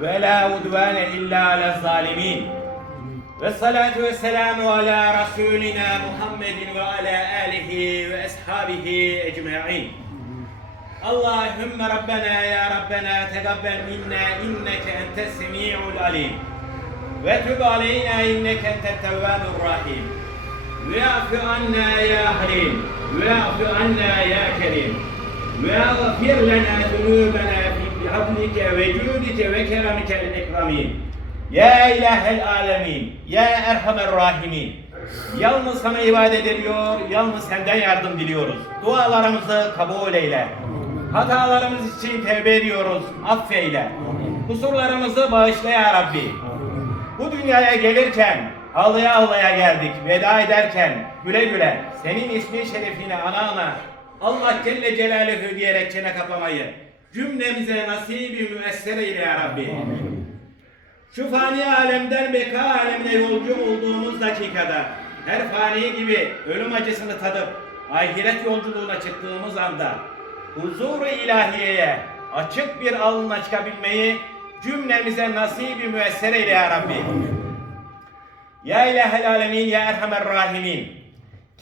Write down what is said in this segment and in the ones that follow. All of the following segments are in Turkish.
ولا عدوان إلا على الظالمين. والصلاة والسلام على رسولنا محمد وعلى آله وأصحابه أجمعين. اللهم ربنا يا ربنا تقبل منا إنك أنت السميع العليم. وتب علينا إنك أنت التواب الرحيم. واعف عنا يا حليم. واعف عنا يا كريم. واغفر لنا ذنوبنا kerim. Ve hadlike ve cudike ve ekramin. Ya ilahel alemin. Ya erhamer rahimin. Yalnız sana ibadet ediyor, yalnız senden yardım diliyoruz. Dualarımızı kabul eyle. Hatalarımız için tevbe ediyoruz, affeyle. Kusurlarımızı bağışla ya Rabbi. Bu dünyaya gelirken ağlaya ağlaya geldik. Veda ederken güle güle senin ismin şerefine ana ana Allah Celle Celaluhu diyerek çene kapamayı cümlemize nasibi müessere eyle ya Rabbi. Şu fani alemden beka alemine yolcu olduğumuz dakikada her fani gibi ölüm acısını tadıp ahiret yolculuğuna çıktığımız anda huzur-u ilahiyeye açık bir alınla çıkabilmeyi cümlemize nasibi müesser eyle ya Rabbi. Ya ilahel alemin ya erhamer rahimin.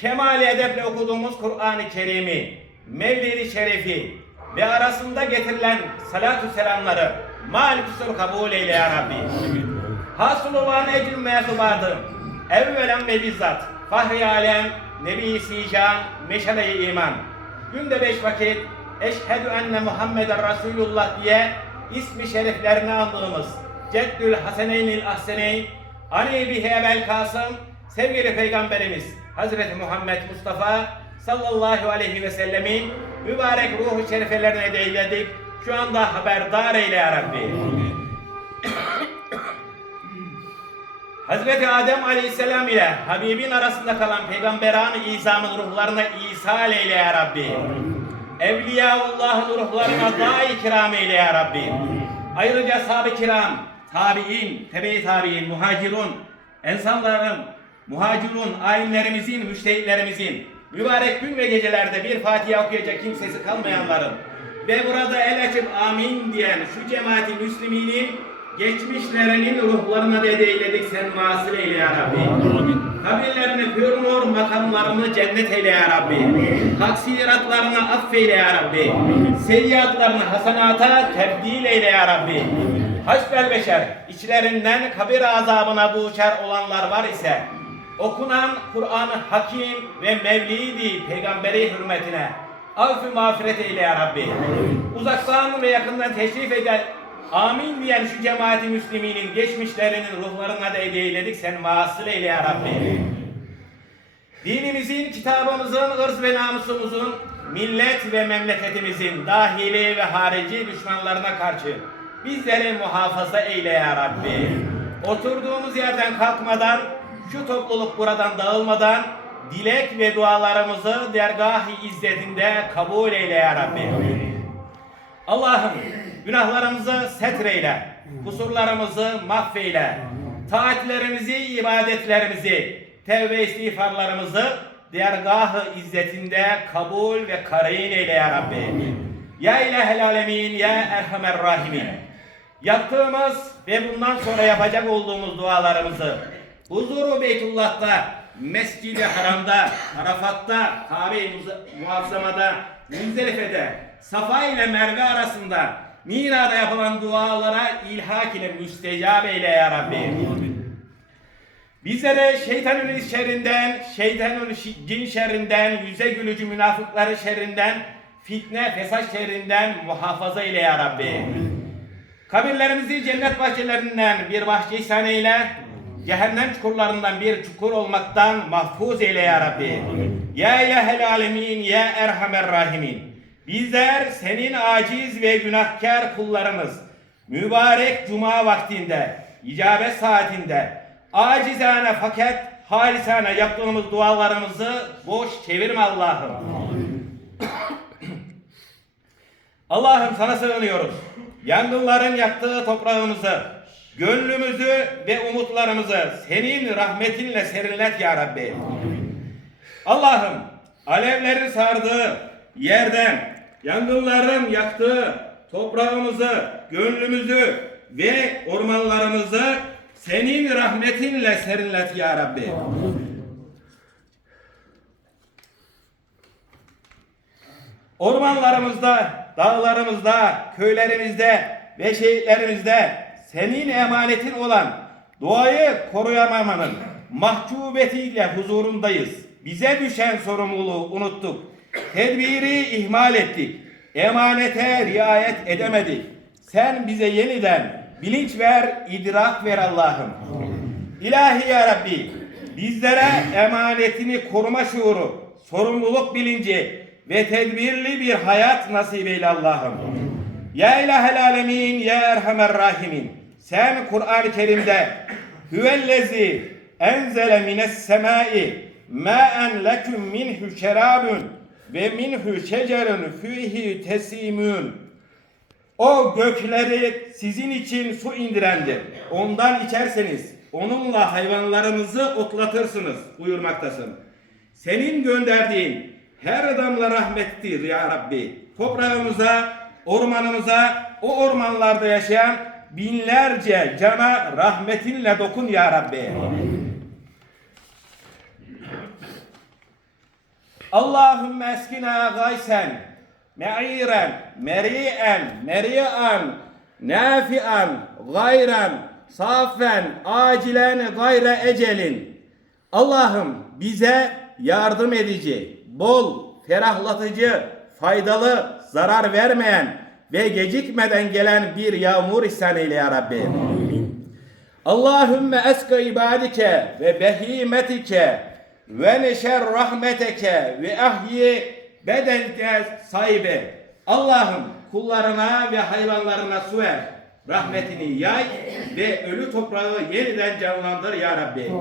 Kemal edeple okuduğumuz Kur'an-ı Kerim'i, Mevlid-i Şerifi ve arasında getirilen salatu selamları mal kusur kabul eyle ya Rabbi. Hasıl olan ecrü mesubatı evvelen ve bizzat Fahri Alem, Nebi Sican, Meşale-i İman. Günde beş vakit Eşhedü enne Muhammeden Resulullah diye ismi şeriflerini andığımız Ceddül Haseneynil Ahseneyn Ali bihi Ebel Kasım sevgili Peygamberimiz Hazreti Muhammed Mustafa sallallahu aleyhi ve sellemin mübarek ruhu şerifelerine değledik. Şu anda haberdar eyle ya Rabbi. Hazreti Adem Aleyhisselam ile Habibin arasında kalan peygamberan İsa'nın ruhlarına İsa eyle ya Rabbi. Evliyaullah'ın ruhlarına daha ikram eyle ya Rabbi. Ayrıca sahabe-i kiram, tabi'in, tebe-i tabi'in, muhacirun, insanların, muhacirun, alimlerimizin, müştehitlerimizin, mübarek gün ve gecelerde bir Fatiha okuyacak kimsesi kalmayanların ve burada el açıp amin diyen şu cemaati müsliminin geçmişlerinin ruhlarına da eyledik sen vasıl eyle ya Rabbi. Kabirlerini pür nur, makamlarını cennet eyle ya Rabbi. Taksiratlarını affeyle ya Rabbi. Seyyiatlarını hasenata tebdil eyle ya Rabbi. Hasbel beşer, içlerinden kabir azabına duçar olanlar var ise, okunan Kur'an-ı Hakim ve Mevlidi peygamberi hürmetine affı mağfiret eyle ya Rabbi. Uzaktan ve yakından teşrif eden Amin diyen şu cemaati müsliminin geçmişlerinin ruhlarına da hediye eyledik. Sen vasıl eyle ya Rabbi. Dinimizin, kitabımızın, ırz ve namusumuzun, millet ve memleketimizin dahili ve harici düşmanlarına karşı bizleri muhafaza eyle ya Rabbi. Oturduğumuz yerden kalkmadan, şu topluluk buradan dağılmadan, dilek ve dualarımızı dergah-ı izzetinde kabul eyle ya Rabbi. Allah'ım günahlarımızı setreyle, kusurlarımızı mahveyle, taatlerimizi, ibadetlerimizi, tevbe istiğfarlarımızı dergah-ı izzetinde kabul ve kareyn eyle ya Rabbi. Ya ilahel alemin, ya erhamer rahimin. Yaptığımız ve bundan sonra yapacak olduğumuz dualarımızı huzuru Beytullah'ta, Mescid-i Haram'da, Arafat'ta, Kabe-i Muazzama'da, Müzdelife'de, Safa ile Merve arasında Mina'da yapılan dualara ilhak ile müstecab eyle ya Rabbi. Bizlere şeytanın şerrinden, şeytanın cin şerrinden, yüze gülücü münafıkları şerrinden, fitne, fesat şerrinden muhafaza eyle ya Rabbi. Kabirlerimizi cennet bahçelerinden bir bahçe ihsan eyle, cehennem çukurlarından bir çukur olmaktan mahfuz eyle ya Rabbi. Ya ilahel alemin, ya erhamer rahimin. Bizler senin aciz ve günahkar kullarımız mübarek cuma vaktinde icabet saatinde acizane fakat halisane yaptığımız dualarımızı boş çevirme Allah'ım. Allah'ım sana sığınıyoruz. Yangınların yaktığı toprağımızı, gönlümüzü ve umutlarımızı senin rahmetinle serinlet ya Rabbi. Allah'ım alevlerin sardığı yerden yangınların yaktığı toprağımızı, gönlümüzü ve ormanlarımızı senin rahmetinle serinlet ya Rabbi. Ormanlarımızda, dağlarımızda, köylerimizde ve şehitlerimizde senin emanetin olan doğayı koruyamamanın mahcubiyetiyle huzurundayız. Bize düşen sorumluluğu unuttuk. Tedbiri ihmal ettik. Emanete riayet edemedik. Sen bize yeniden bilinç ver, idrak ver Allah'ım. İlahi ya Rabbi, bizlere emanetini koruma şuuru, sorumluluk bilinci ve tedbirli bir hayat nasip eyle Allah'ım. Ya ilahel alemin, ya erhamer rahimin. Sen Kur'an-ı Kerim'de Hüvellezi enzele mines semai ma'en leküm minhu şerabun ve minhu şecerun fihi tesimün o gökleri sizin için su indirendir. Ondan içerseniz onunla hayvanlarınızı otlatırsınız buyurmaktasın. Senin gönderdiğin her damla rahmettir ya Rabbi. Toprağımıza, ormanımıza, o ormanlarda yaşayan binlerce cana rahmetinle dokun ya Rabbi. Allahümme eskina gaysen me'iren, meri'en, meri'an, nafi'an, gayran, safen, acilen, gayre ecelin. Allah'ım bize yardım edici, bol, ferahlatıcı, faydalı, zarar vermeyen ve gecikmeden gelen bir yağmur ihsan eyle ya Rabbi. Allahümme eska ibadike ve behimetike ve neşer rahmeteke ve ahyi bedelke sahibi. Allah'ım kullarına ve hayvanlarına su ver. Rahmetini yay ve ölü toprağı yeniden canlandır ya Rabbi.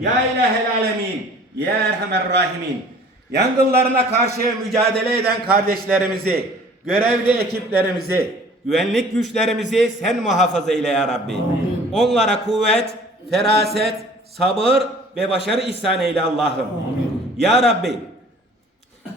Ya ilahel alemin, ya erhamer rahimin. Yangınlarına karşı mücadele eden kardeşlerimizi, görevli ekiplerimizi, güvenlik güçlerimizi sen muhafaza eyle ya Rabbi. Onlara kuvvet, feraset, sabır ve başarı ihsan eyle Allah'ım. Ya Rabbi,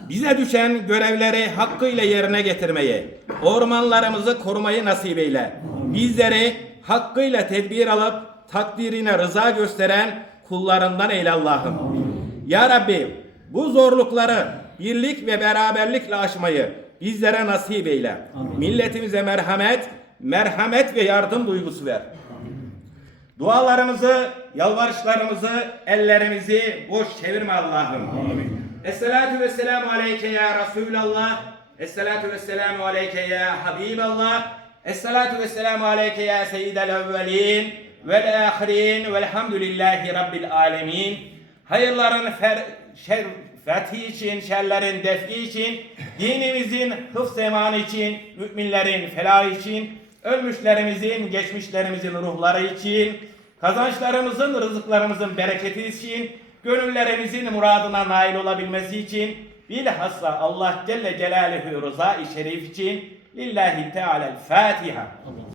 bize düşen görevleri hakkıyla yerine getirmeyi, ormanlarımızı korumayı nasip eyle. Bizleri hakkıyla tedbir alıp takdirine rıza gösteren kullarından eyle Allah'ım. Ya Rabbi bu zorlukları birlik ve beraberlikle aşmayı bizlere nasip eyle. Milletimize merhamet, merhamet ve yardım duygusu ver. Dualarımızı, yalvarışlarımızı, ellerimizi boş çevirme Allah'ım. Esselatu ve selamu aleyke ya Resulallah. Esselatu ve selamu aleyke ya Habiballah. Esselatu ve selamu aleyke ya Seyyidel evvelin vel ahirin velhamdülillahi rabbil alemin. Hayırların fer, şer, fethi için, şerlerin defi için, dinimizin hıfz emanı için, müminlerin felahı için, ölmüşlerimizin, geçmişlerimizin ruhları için, kazançlarımızın, rızıklarımızın bereketi için, gönüllerimizin muradına nail olabilmesi için, bilhassa Allah Celle Celaluhu rıza-i şerif için, lillahi Teala'l Fatiha.